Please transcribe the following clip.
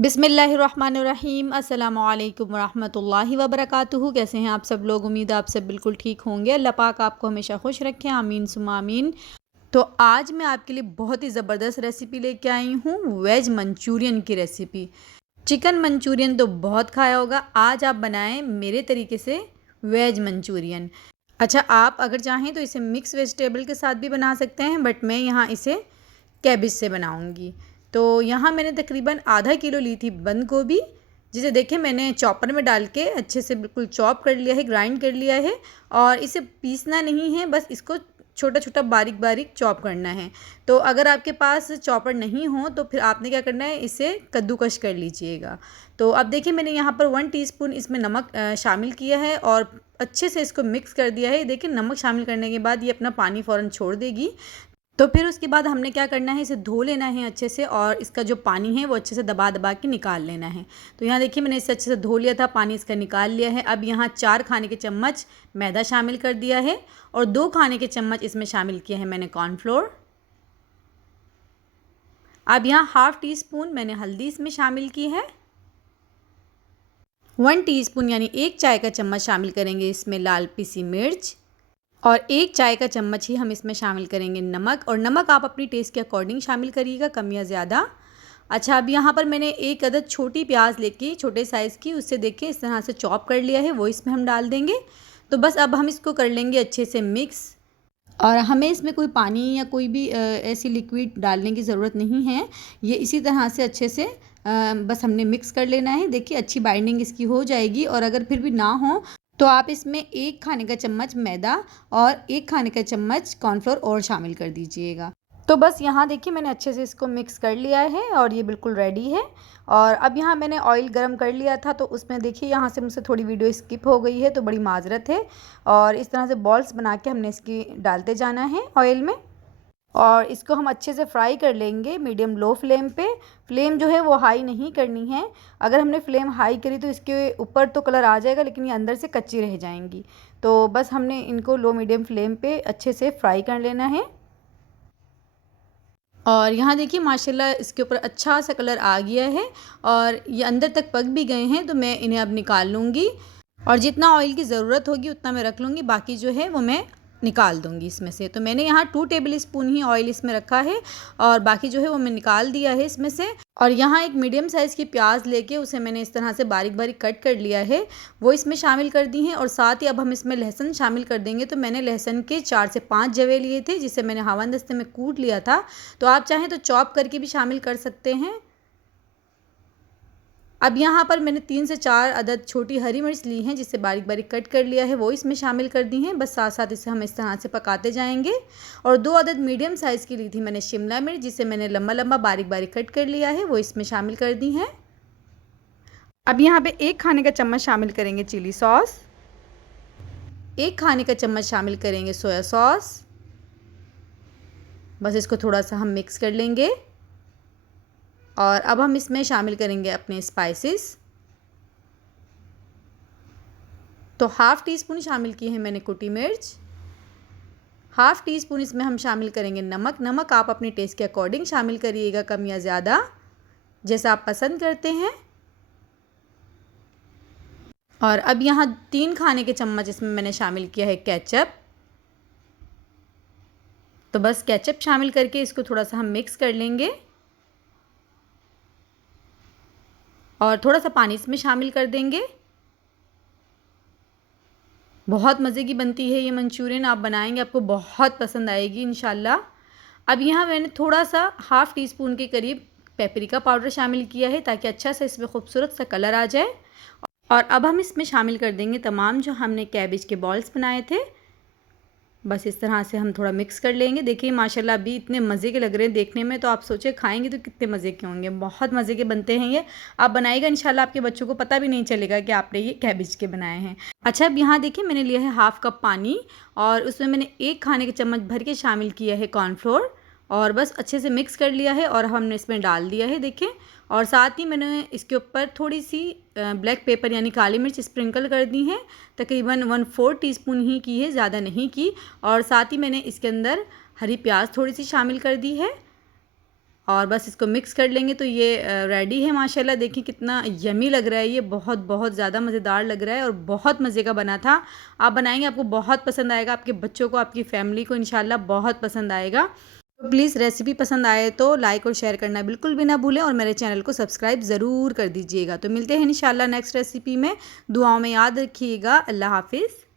बिस्मिल्लाहिर्रहमानिर्रहीम अस्सलामु अलैकुम वरहमतुल्लाहि वबरकातुहू। कैसे हैं आप सब लोग? उम्मीद है आप सब बिल्कुल ठीक होंगे। अल्लाह पाक आपको हमेशा खुश रखें, आमीन सुम्मा आमीन। तो आज मैं आपके लिए बहुत ही ज़बरदस्त रेसिपी लेके आई हूँ, वेज मंचूरियन की रेसिपी। चिकन मंचूरियन तो बहुत खाया होगा, आज आप बनाएं मेरे तरीके से वेज मंचूरियन। अच्छा, आप अगर चाहें तो इसे मिक्स वेजिटेबल के साथ भी बना सकते हैं, बट मैं यहाँ इसे कैबिज से बनाऊंगी। तो यहाँ मैंने तकरीबन आधा किलो ली थी बंद गोभी, जिसे देखें मैंने चॉपर में डाल के अच्छे से बिल्कुल चॉप कर लिया है, ग्राइंड कर लिया है। और इसे पीसना नहीं है, बस इसको छोटा छोटा बारीक बारीक चॉप करना है। तो अगर आपके पास चॉपर नहीं हो तो फिर आपने क्या करना है, इसे कद्दूकश कर लीजिएगा। तो अब देखिए मैंने यहाँ पर 1 टीस्पून इसमें नमक शामिल किया है और अच्छे से इसको मिक्स कर दिया है। देखिए नमक शामिल करने के बाद ये अपना पानी फ़ौरन छोड़ देगी। तो फिर उसके बाद हमने क्या करना है, इसे धो लेना है अच्छे से और इसका जो पानी है वो अच्छे से दबा दबा के निकाल लेना है। तो यहाँ देखिए मैंने इसे अच्छे से धो लिया था, पानी इसका निकाल लिया है। अब यहाँ 4 खाने के चम्मच मैदा शामिल कर दिया है और 2 खाने के चम्मच इसमें शामिल किया है मैंने कॉर्नफ्लोर। अब यहाँ हाफ़ टी स्पून मैंने हल्दी इसमें शामिल की है। 1 टीस्पून यानी 1 चाय का चम्मच शामिल करेंगे इसमें लाल पिसी मिर्च और 1 चाय का चम्मच ही हम इसमें शामिल करेंगे नमक। और नमक आप अपनी टेस्ट के अकॉर्डिंग शामिल करिएगा, कम या ज़्यादा। अच्छा, अब यहाँ पर मैंने एक अदद छोटी प्याज लेके छोटे साइज़ की, उससे देखिए इस तरह से चॉप कर लिया है, वो इसमें हम डाल देंगे। तो बस अब हम इसको कर लेंगे अच्छे से मिक्स। और हमें इसमें कोई पानी या कोई भी ऐसी लिक्विड डालने की ज़रूरत नहीं है। ये इसी तरह से अच्छे से बस हमने मिक्स कर लेना है। देखिए अच्छी बाइंडिंग इसकी हो जाएगी। और अगर फिर भी ना हो तो आप इसमें 1 खाने का चम्मच मैदा और 1 खाने का चम्मच कॉर्नफ्लोर और शामिल कर दीजिएगा। तो बस यहाँ देखिए मैंने अच्छे से इसको मिक्स कर लिया है और ये बिल्कुल रेडी है। और अब यहाँ मैंने ऑयल गरम कर लिया था, तो उसमें देखिए यहाँ से मुझसे थोड़ी वीडियो स्किप हो गई है, तो बड़ी माजरत है। और इस तरह से बॉल्स बना के हमने इसकी डालते जाना है ऑयल में और इसको हम अच्छे से फ्राई कर लेंगे मीडियम लो फ्लेम पे। फ्लेम जो है वो हाई नहीं करनी है। अगर हमने फ्लेम हाई करी तो इसके ऊपर तो कलर आ जाएगा, लेकिन ये अंदर से कच्ची रह जाएंगी। तो बस हमने इनको लो मीडियम फ्लेम पे अच्छे से फ्राई कर लेना है। और यहाँ देखिए माशाल्लाह इसके ऊपर अच्छा सा कलर आ गया है और ये अंदर तक पक भी गए हैं। तो मैं इन्हें अब निकाल लूँगी और जितना ऑयल की ज़रूरत होगी उतना मैं रख लूँगी, बाकी जो है वो मैं निकाल दूँगी इसमें से। तो मैंने यहाँ 2 टेबल स्पून ही ऑयल इसमें रखा है और बाकी जो है वो मैं निकाल दिया है इसमें से। और यहाँ एक मीडियम साइज़ की प्याज लेके उसे मैंने इस तरह से बारीक बारीक कट कर लिया है, वो इसमें शामिल कर दी हैं। और साथ ही अब हम इसमें लहसुन शामिल कर देंगे। तो मैंने लहसुन के 4 से 5 जवे लिए थे, जिसे मैंने हवानदस्ते में कूट लिया था। तो आप चाहें तो चॉप करके भी शामिल कर सकते हैं। अब यहाँ पर मैंने 3 से 4 अदद छोटी हरी मिर्च ली हैं, जिसे बारीक बारीक कट कर लिया है, वो इसमें शामिल कर दी हैं। बस साथ साथ इसे हम इस तरह से पकाते जाएंगे। और 2 अदद मीडियम साइज़ की ली थी मैंने शिमला मिर्च, जिसे मैंने लंबा लंबा बारीक बारीक कट कर लिया है, वो इसमें शामिल कर दी हैं। अब यहाँ पे 1 खाने का चम्मच शामिल करेंगे चिली सॉस, 1 खाने का चम्मच शामिल करेंगे सोया सॉस। बस इसको थोड़ा सा हम मिक्स कर लेंगे। और अब हम इसमें शामिल करेंगे अपने स्पाइसेस। तो हाफ़ टी स्पून शामिल की है मैंने कुटी मिर्च, हाफ़ टी स्पून इसमें हम शामिल करेंगे नमक। नमक आप अपने टेस्ट के अकॉर्डिंग शामिल करिएगा, कम या ज़्यादा जैसा आप पसंद करते हैं। और अब यहाँ 3 खाने के चम्मच इसमें मैंने शामिल किया है केचप। तो बस केचप शामिल करके इसको थोड़ा सा हम मिक्स कर लेंगे और थोड़ा सा पानी इसमें शामिल कर देंगे। बहुत मज़े की बनती है ये मंचूरियन, आप बनाएंगे आपको बहुत पसंद आएगी इंशाल्लाह। अब यहाँ मैंने थोड़ा सा हाफ़ टी स्पून के करीब पेपरिका पाउडर शामिल किया है, ताकि अच्छा सा इसमें खूबसूरत सा कलर आ जाए। और अब हम इसमें शामिल कर देंगे तमाम जो हमने कैबेज के बॉल्स बनाए थे। बस इस तरह से हम थोड़ा मिक्स कर लेंगे। देखिए माशाल्लाह अभी इतने मज़े के लग रहे हैं देखने में, तो आप सोचे खाएंगे तो कितने मज़े के होंगे। बहुत मज़े के बनते हैं ये, आप बनाइएगा इंशाल्लाह, आपके बच्चों को पता भी नहीं चलेगा कि आपने ये कैबेज के बनाए हैं। अच्छा, अब यहाँ देखिए मैंने लिया है हाफ़ कप पानी और उसमें मैंने 1 खाने के चम्मच भर के शामिल किया है कॉर्नफ्लोर और बस अच्छे से मिक्स कर लिया है और हमने इसमें डाल दिया है देखिए। और साथ ही मैंने इसके ऊपर थोड़ी सी ब्लैक पेपर यानी काली मिर्च स्प्रिंकल कर दी है, तकरीबन 1/4 टीस्पून ही की है, ज़्यादा नहीं की। और साथ ही मैंने इसके अंदर हरी प्याज थोड़ी सी शामिल कर दी है और बस इसको मिक्स कर लेंगे तो ये रेडी है माशाल्लाह। देखिए कितना यमी लग रहा है, ये बहुत बहुत ज़्यादा मज़ेदार लग रहा है और बहुत मज़े का बना था। आप बनाएंगे आपको बहुत पसंद आएगा, आपके बच्चों को, आपकी फ़ैमिली को इंशाल्लाह बहुत पसंद आएगा। तो प्लीज़ रेसिपी पसंद आए तो लाइक और शेयर करना बिल्कुल भी ना भूलें और मेरे चैनल को सब्सक्राइब ज़रूर कर दीजिएगा। तो मिलते हैं इंशाल्लाह नेक्स्ट रेसिपी में। दुआओं में याद रखिएगा। अल्लाह हाफ़िज़।